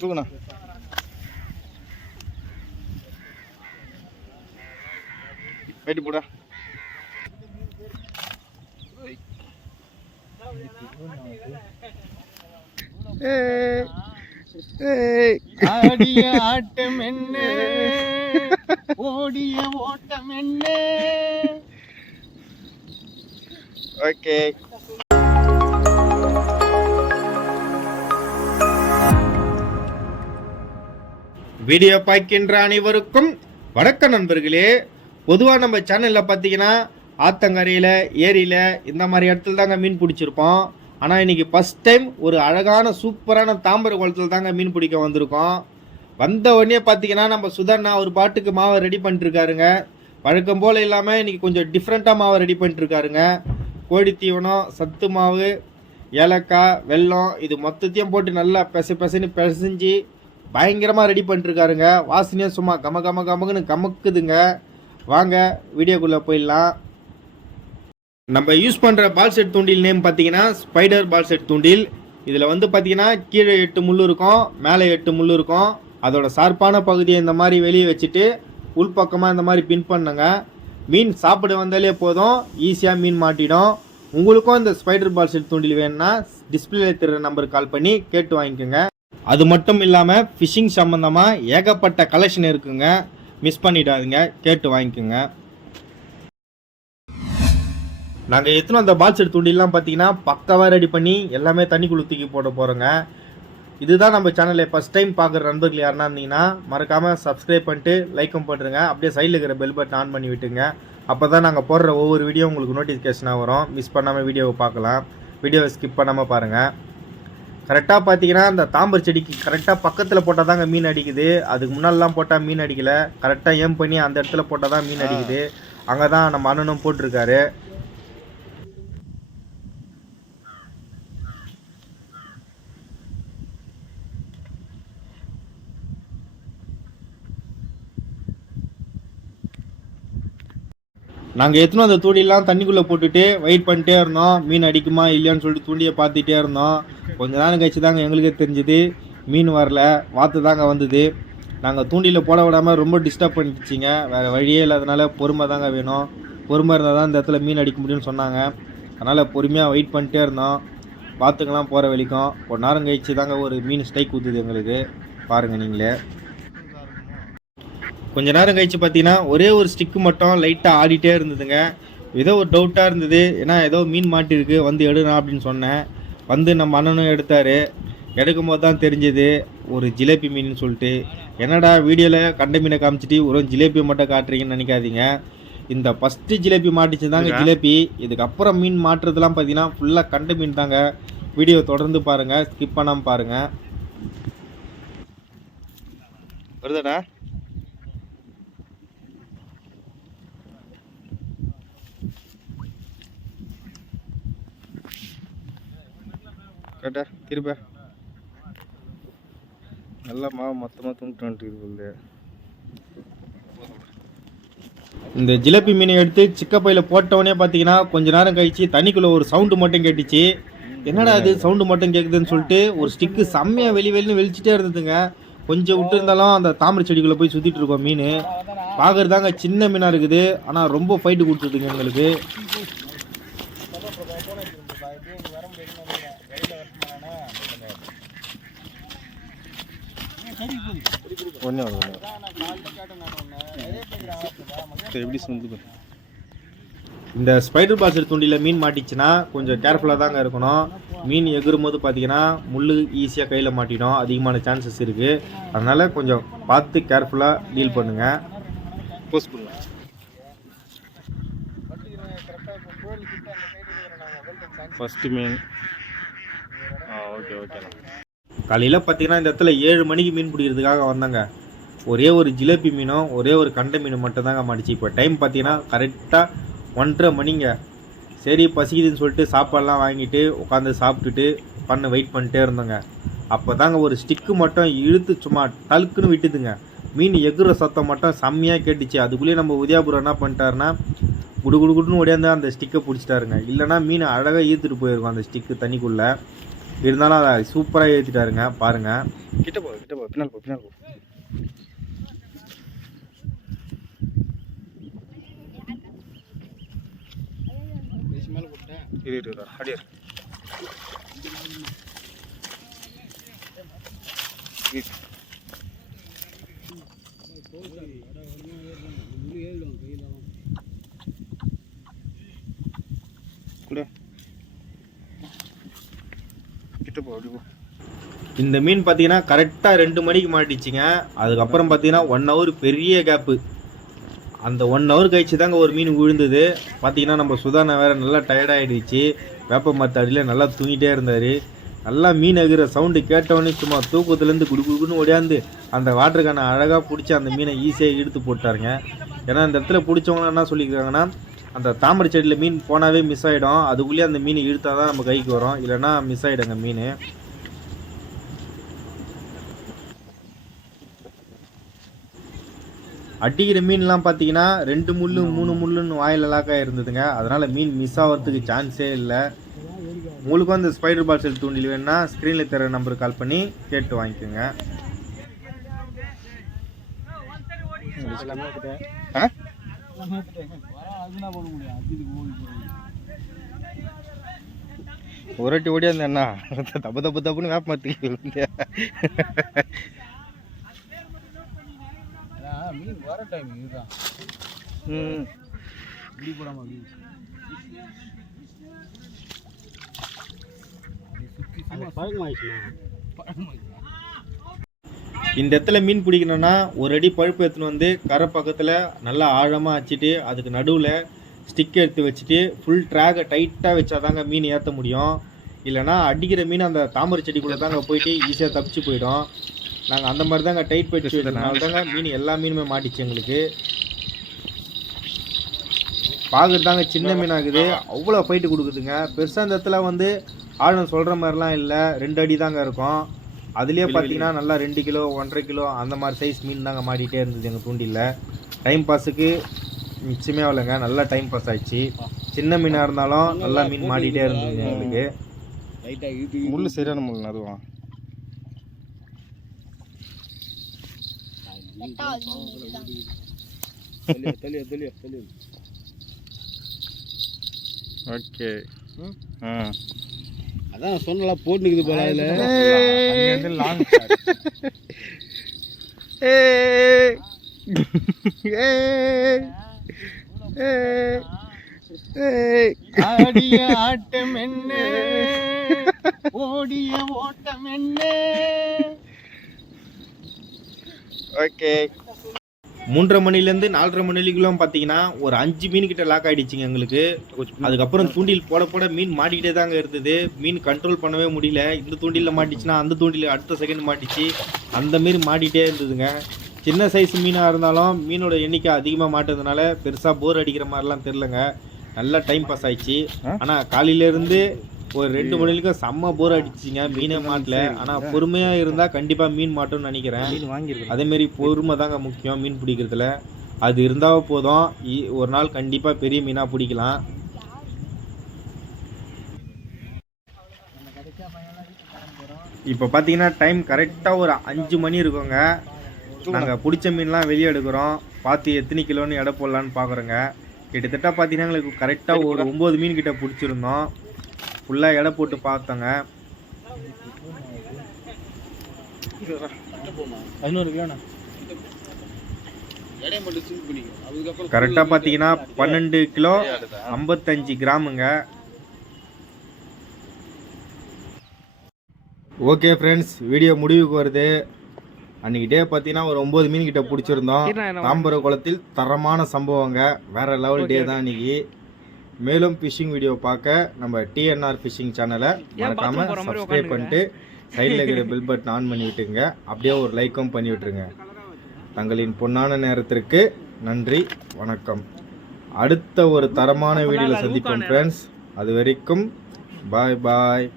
தூக்குண்ணா. Weight போடா. ஆடிய ஆட்டம் என்ன, ஓடிய ஓட்டம் என்ன. ஓகே. வீடியோ பார்க்கின்ற அனைவருக்கும் வணக்கம் நண்பர்களே. பொதுவாக நம்ம சேனலில் பார்த்தீங்கன்னா ஆத்தங்கரையில், ஏரியில் இந்த மாதிரி இடத்துல தாங்க மீன் பிடிச்சிருப்போம். ஆனால் இன்றைக்கி ஃபஸ்ட் டைம் ஒரு அழகான சூப்பரான தாம்பர குளத்தில் தாங்க மீன் பிடிக்க வந்திருக்கோம். வந்த உடனே பார்த்தீங்கன்னா நம்ம சுதர்ணா ஒரு பாட்டுக்கு மாவை ரெடி பண்ணிட்டுருக்காருங்க. வழக்கம் போல் இல்லாமல் இன்றைக்கி கொஞ்சம் டிஃப்ரெண்ட்டாக மாவை ரெடி பண்ணிட்டுருக்காருங்க. கோழி தீவனம், சத்து மாவு, ஏலக்காய், வெல்லம் இது மொத்தத்தையும் போட்டு நல்லா பெசைன்னு பிசைஞ்சு பயங்கரமாக ரெடி பண்ணிட்டுருக்காருங்க. வாசனையாக சும்மா கமக்குன்னு கமக்குதுங்க. வாங்க வீடியோக்குள்ளே போயிடலாம். நம்ம யூஸ் பண்ணுற பால் செட் தூண்டில் நேம் பார்த்தீங்கன்னா ஸ்பைடர் பால் செட் தூண்டில். இதில் வந்து பார்த்தீங்கன்னா கீழே 8 முள் இருக்கும், மேலே 8 முள் இருக்கும். அதோட சார்பான பகுதியை இந்த மாதிரி வெளியே வச்சுட்டு உள்பக்கமாக இந்த மாதிரி பின் பண்ணுங்க. மீன் சாப்பிட வந்தாலே போதும், ஈஸியாக மீன் மாட்டிடும். உங்களுக்கும் இந்த ஸ்பைடர் பால் செட் தூண்டில் வேணும்னா டிஸ்பிளேல தெரிகிற நம்பருக்கு கால் பண்ணி கேட்டு வாங்கிக்கோங்க. அது மட்டும் இல்லாமல் ஃபிஷிங் சம்மந்தமாக ஏகப்பட்ட கலெக்ஷன் இருக்குங்க. மிஸ் பண்ணிடாதீங்க, கேட்டு வாங்கிக்கோங்க. நாங்கள் எத்தனை அந்த பால் செட் தூண்டிலாம் பார்த்தீங்கன்னா பக்காவாக ரெடி பண்ணி எல்லாமே தண்ணிக்குள்ளே தூக்கி போட போகிறோங்க. இதுதான் நம்ம சேனலில் ஃபஸ்ட் டைம் பார்க்குற நண்பர்கள் யாருன்னா இருந்தீங்கன்னா மறக்காமல் சப்ஸ்கிரைப் பண்ணிட்டு லைக்கும் பண்ணுறங்க. அப்படியே சைடில் இருக்கிற பெல் பட்டன் ஆன் பண்ணி விட்டுங்க. அப்போ தான் நாங்கள் போடுற ஒவ்வொரு வீடியோ உங்களுக்கு நோட்டிஃபிகேஷனாக வரும். மிஸ் பண்ணாமல் வீடியோவை பார்க்கலாம். வீடியோவை ஸ்கிப் பண்ணாமல் பாருங்கள். கரெக்டாக பார்த்தீங்கன்னா அந்த தாம்பர் செடிக்கு கரெக்டாக பக்கத்தில் போட்டால் தாங்க மீன் அடிக்குது. அதுக்கு முன்னாடிலாம் போட்டால் மீன் அடிக்கலை. கரெக்டாக ஏம் பண்ணி அந்த இடத்துல போட்டால் தான் மீன் அடிக்குது. அங்கே தான் நம்ம அண்ணனும் போட்டிருக்காரு. நாங்கள் எத்தனை அந்த தூண்டிலாம் தண்ணிக்குள்ளே போட்டுட்டு வெயிட் பண்ணிட்டே இருந்தோம். மீன் அடிக்குமா இல்லையான்னு சொல்லிட்டு தூண்டியை பார்த்துட்டே இருந்தோம். கொஞ்ச நேரம் கழிச்சு தாங்க எங்களுக்கே தெரிஞ்சுது மீன் வரல, வாத்து தாங்க வந்தது. நாங்கள் தூண்டியில் போட விடாமல் ரொம்ப டிஸ்டர்ப் பண்ணிடுச்சிங்க. வேறு வழியே இல்லாதனால பொறுமை தாங்க வேணும். பொறுமை இருந்தால் தான் இந்த இடத்துல மீன் அடிக்க முடியும்னு சொன்னாங்க. அதனால் பொறுமையாக வெயிட் பண்ணிட்டே இருந்தோம். வாத்துக்கெல்லாம் போகிற வரைக்கும் ஒரு நேரம் கழிச்சு தாங்க ஒரு மீன் ஸ்ட்ரைக் ஊற்றுது எங்களுக்கு. பாருங்கள் நீங்களே. கொஞ்ச நேரம் கழிச்சு பார்த்தீங்கன்னா ஒரே ஒரு ஸ்டிக்கு மட்டும் லைட்டாக ஆடிட்டே இருந்ததுங்க. ஏதோ ஒரு டவுட்டாக இருந்தது, ஏன்னா ஏதோ மீன் மாட்டிருக்கு வந்து எடுனா அப்படின்னு சொன்னேன். வந்து நம்ம அண்ணனும் எடுத்தார். எடுக்கும் போது தான் தெரிஞ்சது ஒரு ஜிலேபி மீன் சொல்லிட்டு. என்னடா வீடியோவில் கண்ட மீனை காமிச்சிட்டு ஒரு ஜிலேபி மட்டும் காட்டுறீங்கன்னு நினைக்காதீங்க. இந்த ஃபஸ்ட்டு ஜிலேபி மாட்டிச்சு தாங்க ஜிலேபி. இதுக்கப்புறம் மீன் மாட்டுறதுலாம் பார்த்தீங்கன்னா ஃபுல்லாக கண்ட மீன் தாங்க. வீடியோ தொடர்ந்து பாருங்கள், ஸ்கிப் பண்ணாமல் பாருங்கள். வருதாடா? கரெக்டா திருப்ப நல்லா மாவு மொத்தமாக துண்டுட்டு. இந்த ஜிலேபி மீனை எடுத்து சிக்கப்பையில் போட்டவொடனே பார்த்தீங்கன்னா கொஞ்ச நேரம் கழிச்சு தண்ணிக்குள்ளே ஒரு சவுண்டு மட்டும் கேட்டுச்சு. என்னடா அது சவுண்டு மட்டும் கேட்குதுன்னு சொல்லிட்டு ஒரு ஸ்டிக்கு செம்மையாக வெளின்னு வெளிச்சிட்டே இருந்ததுங்க. கொஞ்சம் விட்டு இருந்தாலும் அந்த தாமரை செடிக்குள்ளே போய் சுற்றிட்டு இருக்கோம். மீன் பார்க்குறதாங்க சின்ன மீனாக இருக்குது, ஆனால் ரொம்ப ஃபைட்டு கொடுத்துருதுங்க எங்களுக்கு. இந்த ஸ்பைடர் பால் செட் தூண்டியில் மீன் மாட்டிச்சுன்னா கொஞ்சம் கேர்ஃபுல்லாக தாங்க இருக்கணும். மீன் எகுறும் போது பார்த்தீங்கன்னா முள் ஈஸியாக கையில் மாட்டிடும், அதிகமான சான்சஸ் இருக்குது. அதனால் கொஞ்சம் பார்த்து கேர்ஃபுல்லாக டீல் பண்ணுங்கள். போஸ்ட் பண்ணுங்க. ஃபஸ்ட்டு மீன் ஓகே ஓகேண்ணா. காலையில் பார்த்தீங்கன்னா இந்த இடத்துல 7 மணிக்கு மீன் பிடிக்கிறதுக்காக வந்தாங்க. ஒரே ஒரு ஜிலேபி மீனும் ஒரே ஒரு கண்டை மீனும் மட்டும் தாங்க மாட்டிச்சு. இப்போ டைம் பார்த்தீங்கன்னா கரெக்டாக 1:30 மணிங்க. சரி பசிக்குதுன்னு சொல்லிட்டு சாப்பாடெலாம் வாங்கிட்டு உட்காந்து சாப்பிட்டுட்டு வெயிட் பண்ணிட்டே இருந்தோங்க. அப்போ தாங்க ஒரு ஸ்டிக்கு மட்டும் இழுத்து சும்மா டல்க்குன்னு விட்டுதுங்க. மீன் எகுற சத்தம் மட்டும் செம்மையாக கேட்டுச்சு. அதுக்குள்ளேயே நம்ம உதயாபுரம் என்ன பண்ணிட்டாருன்னா குடு குடு குடுன்னு ஓடியாந்து அந்த ஸ்டிக்கை பிடிச்சிட்டாருங்க. இல்லைனா மீன் அழகாக ஈர்த்துட்டு போயிருக்கும் அந்த ஸ்டிக்கு தண்ணிக்குள்ளே. இருந்தாலும் அதை சூப்பராக ஏற்றிட்டாருங்க. பாருங்கள், கிட்ட போ பின்னால் போ இரு அடியார் கிட்ட போ அப்படி போ. இந்த மீன் பார்த்தீங்கன்னா கரெக்டாக 2 மணிக்கு மாட்டிச்சிங்க. அதுக்கப்புறம் பார்த்தீங்கன்னா 1 ஹவர் பெரிய கேப்பு. அந்த 1 ஹவர் கழிச்சு தாங்க ஒரு மீன் விழுந்தது. பார்த்தீங்கன்னா நம்ம சுதானை வேறு நல்லா டயர்டாகிடுச்சு. வேப்ப மரத்தடியில் நல்லா தூங்கிட்டே இருந்தார். நல்லா மீன் எகிற சவுண்டு கேட்டவொடனே சும்மா தூக்கத்துலேருந்து குடுக்குன்னு ஓடியாந்து அந்த வாட்டருக்கான அழகாக பிடிச்சி அந்த மீனை ஈஸியாக இழுத்து போட்டாருங்க. ஏன்னா இந்த இடத்துல பிடிச்சவங்க என்ன சொல்லிக்கிறாங்கன்னா, அந்த தாமரை செடியில் மீன் போனாவே மிஸ் ஆகிடும். அதுக்குள்ளேயே அந்த மீன் இழுத்தா தான் நம்ம கைக்கு வரும், இல்லைன்னா மிஸ் ஆகிடுங்க மீன். அடிக்கிற மீன்லாம் பார்த்தீங்கன்னா 2 முள்ளு 3 முள்ளுன்னு வாயில் லாக்காக இருந்ததுங்க. அதனால் மீன் மிஸ் ஆகிறதுக்கு சான்ஸே இல்லை. உங்களுக்கு வந்து ஸ்பைடர் பால் செல் தூண்டில் வேணுன்னா ஸ்க்ரீனில் தர நம்பருக்கு கால் பண்ணி கேட்டு வாங்கிக்கோங்க. ஒரு வாட்டி ஓடியாந்து என்ன தப்புன்னு வேப்ப மரத்துக்கு மீன் வர டைம் இதுதான். இந்த இடத்துல மீன் பிடிக்கணும்னா ஒரு அடி பழுப்பு எடுத்துன்னு வந்து கரை பக்கத்தில் நல்லா ஆழமாக வச்சுட்டு அதுக்கு நடுவில் ஸ்டிக் எடுத்து வச்சுட்டு ஃபுல் ட்ராகை டைட்டாக வச்சா தாங்க மீன் ஏற்ற முடியும். இல்லைனா அடிக்கிற மீன் அந்த தாமரை செடிக்குள்ளே தாங்க போயிட்டு ஈஸியாக தப்பிச்சு போயிடும். நாங்கள் அந்த மாதிரி தாங்க டைட் போயிட்டு வச்சுருந்தனால தாங்க மீன் எல்லா மீனுமே மாட்டிச்சு எங்களுக்கு. பார்க்குறது தாங்க சின்ன மீன் ஆகுது, அவ்வளோ ஃபைட்டு கொடுக்குதுங்க. பெருசாக இந்த இடத்துல வந்து ஆழம் சொல்கிற மாதிரிலாம் இல்லை, 2 அடி தாங்க இருக்கும். அதுலேயே பார்த்தீங்கன்னா நல்லா 2 கிலோ 1.5 கிலோ அந்த மாதிரி சைஸ் மீன் தாங்க மாட்டிகிட்டே இருந்தது எங்கள் தூண்டியில். டைம் பாஸுக்கு மிச்சமே ஆகலைங்க, நல்லா டைம் பாஸ் ஆயிடுச்சு. சின்ன மீனாக இருந்தாலும் நல்லா மீன் மாட்டிகிட்டே இருந்ததுங்க எங்களுக்கு. முள் சரியான முள் அதுவா. ஓகே, அதான் சொன்னலாம் போட்டுக்குது போல. அதில் லாங் ஆடிய ஆட்டம் என்ன, ஓடிய ஓட்டம் என்ன. ஓகே, 3:30 மணிலேருந்து 4:30 மணிக்குலாம் பார்த்தீங்கன்னா ஒரு 5 மீன் கிட்ட லாக் ஆகிடுச்சிங்க எங்களுக்கு. அதுக்கப்புறம் தூண்டில் போட போட மீன் மாட்டிக்கிட்டே தாங்க இருந்தது. மீன் கண்ட்ரோல் பண்ணவே முடியல. இந்த தூண்டிலில் மாட்டிச்சுன்னா அந்த தூண்டில் அடுத்த செகண்ட் மாட்டிச்சு, அந்த மாரி மாட்டிகிட்டே இருந்ததுங்க. சின்ன சைஸ் மீனாக இருந்தாலும் மீனோட எண்ணிக்கை அதிகமாக மாட்டுறதுனால பெருசாக போர் அடிக்கிற மாதிரிலாம் தெரிலங்க. நல்லா டைம் பாஸ் ஆயிடுச்சு. ஆனால் காலையிலேருந்து ஒரு 2 மணிக்கு செம்ம போர் அடிச்சிங்க, மீனே மாட்டல. ஆனால் பொறுமையாக இருந்தால் கண்டிப்பாக மீன் மாட்டோம்னு நினைக்கிறேன். அதேமாரி பொறுமை தாங்க முக்கியம் மீன் பிடிக்கிறதுல. அது இருந்தால் போதும், ஒரு நாள் கண்டிப்பாக பெரிய மீனாக பிடிக்கலாம். இப்போ பார்த்தீங்கன்னா டைம் கரெக்டாக ஒரு 5 மணி இருக்குங்க. நாங்கள் பிடிச்ச மீன்லாம் வெளியே எடுக்கிறோம். பார்த்து எத்தனை கிலோன்னு எடை போடலான்னு பார்க்குறோங்க. கிட்டத்தட்ட பார்த்தீங்கன்னா எங்களுக்கு கரெக்டாக ஒரு 9 மீன் கிட்ட பிடிச்சிருந்தோம். ஃபுல்லாக எடை போட்டு பார்த்தோங்க. 500 கிலோண்ணா. கரெக்டாக பார்த்தீங்கன்னா 12 கிலோ 55 கிராமுங்க. ஓகே ஃப்ரெண்ட்ஸ், வீடியோ முடிவுக்கு வருது. அன்றைக்கி டே பார்த்தீங்கன்னா ஒரு 9 மீன் கிட்ட பிடிச்சிருந்தோம். தாம்பரம் குளத்தில் தரமான சம்பவங்க, வேறு லெவல் டே தான் அன்றைக்கி. மேலும் ஃபிஷிங் வீடியோ பார்க்க நம்ம டிஎன்ஆர் ஃபிஷிங் சேனலை மறக்காமல் சப்ஸ்கிரைப் பண்ணிட்டு சைடில் இருக்கிற பெல் பட்டன் ஆன் பண்ணி விட்டுருங்க. அப்படியே ஒரு லைக்கும் பண்ணி விட்டுருங்க. தங்களின் பொன்னான நேரத்திற்கு நன்றி, வணக்கம். அடுத்த ஒரு தரமான வீடியோவில் சந்திப்போம் ஃப்ரெண்ட்ஸ். அது வரைக்கும் பாய் பாய்.